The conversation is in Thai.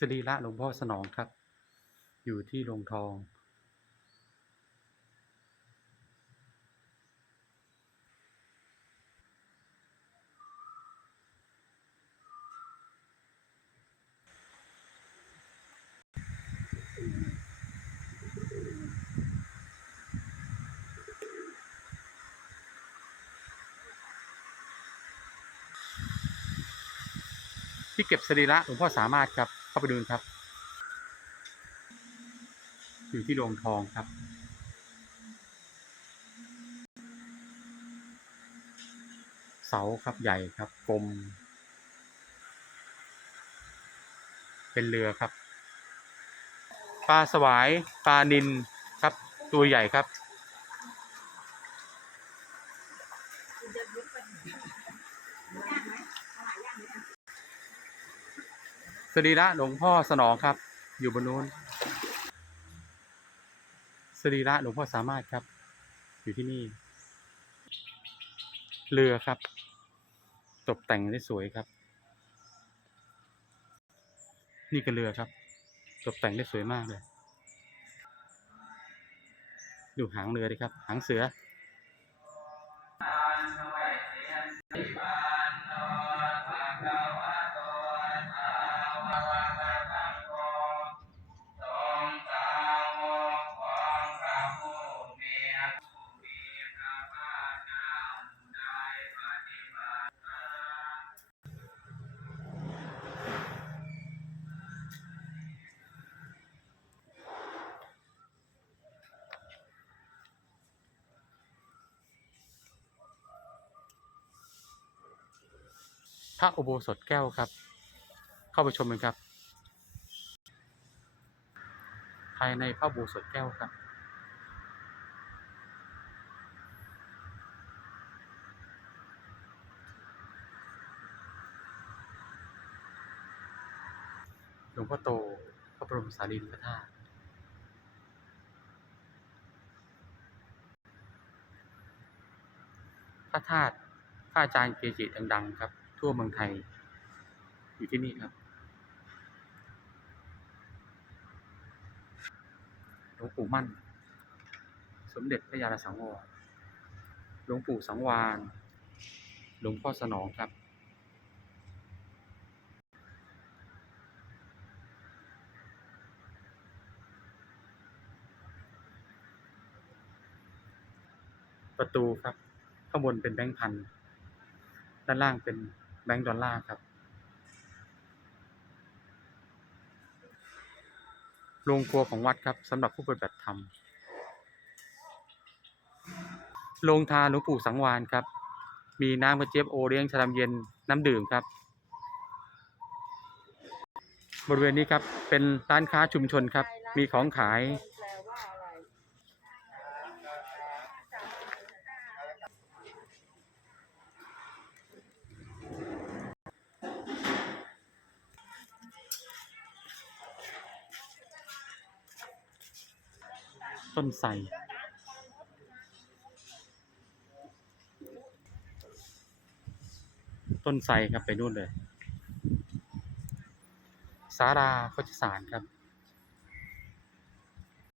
สรีระหลวงพ่อสนองครับ อยู่ที่โรงทอง ที่เก็บสรีระหลวงพ่อสามารถครับ เข้าไปดูครับ อยู่ที่โรงทองครับ เสาครับใหญ่ครับกลม เป็นเรือครับ ปลาสวายปลานินครับ ตัวใหญ่ครับ สรีระหลวงพ่อสนองครับ อยู่บนนู้นสรีระหลวงพ่อสามารถครับ อยู่ที่นี่ เรือครับ ตกแต่งได้สวยครับ นี่ก็เรือครับ ตกแต่งได้สวยมากเลย ดูหางเรือดิครับ หางเสือ พระอุโบสถแก้วครับ เข้าไปชมกันครับ ภายในพระอุโบสถแก้วครับหลวงพ่อโตพระบรมสารีริกธาตุพระธาตุพระอาจารย์เกจิดัง ๆ ครับ ทั่วเมืองไทย อยู่ที่นี่ครับหลวงปู่มั่น สมเด็จพระยาณสังวรหลวงปู่สังวานหลวงพ่อสนองครับประตูครับ ข้างบนเป็นแบงค์พัน ด้านล่างเป็น แบงค์ดอลลาร์ครับโรงครัวของวัดครับสำหรับผู้ปฏิบัติธรรมโรงทานหลวงปู่สังวานครับ มีน้ำกระเจี๊ยบโอเลี้ยงชามเย็นน้ำดื่มครับ บริเวณนี้ครับเป็นร้านค้าชุมชนครับ มีของขาย แปลว่าอะไร ต้นไทรต้นไทรครับไปนู่นเลย สาราโคจสารครับ